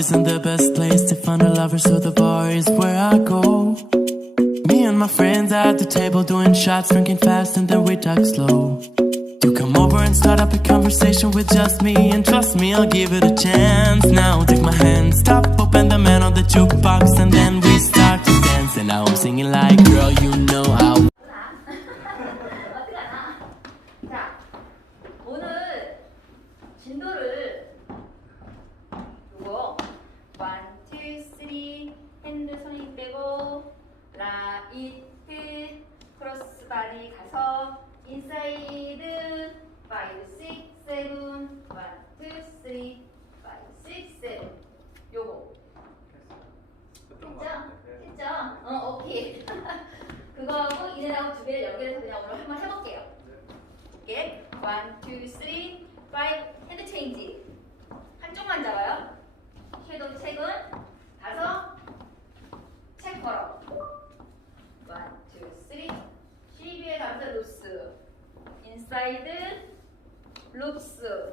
isn't the best place to find a lover, so the bar is where I go. Me and my friends at the table doing shots, drinking fast, and then we talk slow. You come over and start up a conversation with just me, and trust me, I'll give it a chance. Now take my hand, stop, open the man on the jukebox, and then we start to dance. And now I'm singing like, girl, 이네하고 두 개를 연결해서 그냥 오늘 한번 해볼게요. 이렇게 원, 투, 쓰리, 파이브 핸드 체인지 한쪽만 잡아요. 섀도우 책은 가서 책 걸어. 원, 투, 쓰리, 시비에 가서 루스, 인사이드, 룹스,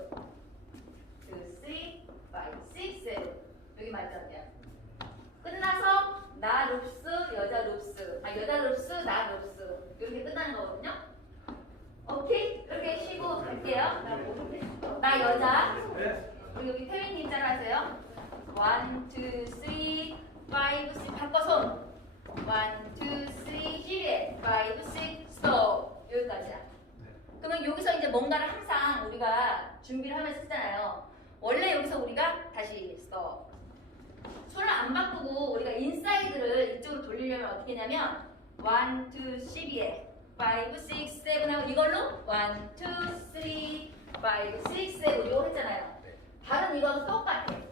1, 2, 3, 5, 6 바꿔 손. 1, 2, 3, 힐에. 5, 6, stop. 여기까지야. 네. 그러면 여기서 이제 뭔가를 항상 우리가 준비를 하면서 쓰잖아요. 원래 여기서 우리가 다시 stop. 손을 안 바꾸고 우리가 인사이드를 이쪽으로 돌리려면 어떻게 하냐면 1, 2, 12에. 5, 6, 7 하고 이걸로 1, 2, 3, 5, 6, 7 이거 했잖아요. 네. 발은 이거하고 똑같아.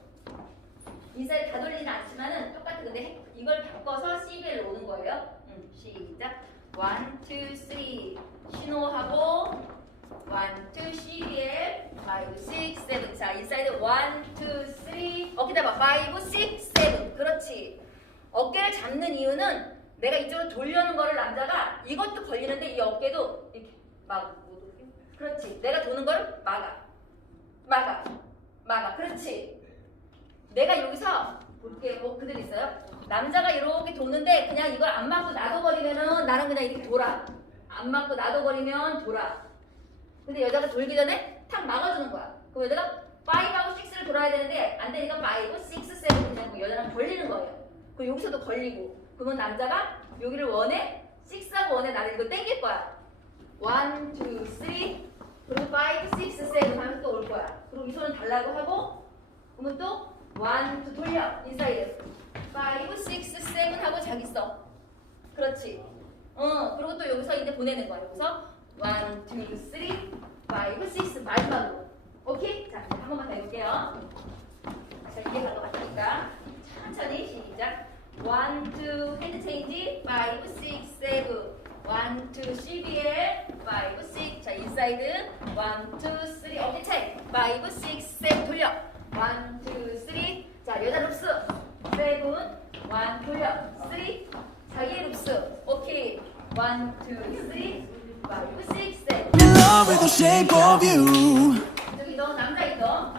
인사이드 다 돌리진 않지만은 똑같아. 근데 이걸 바꿔서 CB를 오는 거예요. 음, 시작. 1, 2, 3 신호하고 1, 2, CBL 5, 6, 7 자, 인사이드 1, 2, 3 어깨 잡아 5, 6, 7 그렇지. 어깨를 잡는 이유는 내가 이쪽으로 돌려는 거를 남자가 이것도 걸리는데 이 어깨도 이렇게 막 그렇지. 내가 도는 걸 막아. 막아. 막아. 그렇지 내가 여기서 볼게 뭐 그대로 있어요 남자가 이렇게 도는데 그냥 이걸 안 막고 놔둬버리면은 나는 그냥 이렇게 돌아 안 막고 놔둬버리면 돌아 근데 여자가 돌기 전에 탁 막아주는 거야. 그럼 여자가 5하고 6를 돌아야 되는데 안 되니까 5, 6, 7 그냥 뭐 여자랑 걸리는 거예요. 그럼 여기서도 걸리고. 그러면 남자가 여기를 원해 6하고 원해 나를 이거 땡길 거야. 1, 2, 3 그리고 5, 6, 7 하면 또 올 거야. 그리고 이 손은 달라고 하고 그러면 또 1, 2 돌려 인사이드 5, 6, 7 하고 자기 써. 그렇지. 어, 그리고 또 여기서 이제 보내는 거야. 여기서 1, 2, 3, 5, 6 마지막으로. 오케이? 자, 한 번만 더 해볼게요. 자, 이게 갈것 같으니까. 천천히 시작. 1, 2, 핸드 체인지 5, 6, 7 1, 2, CBL 5, 6 자, 인사이드. 1, 2, 3 어깨 책 5, 6, 7 돌려. 1, 2, 3 자, 여자 룹스. 7 1 돌려. 3 자기의 룹스. 오케이 1, 2, 3 5, 6, 7 In love with the shape of you. 저기 너 남자 있어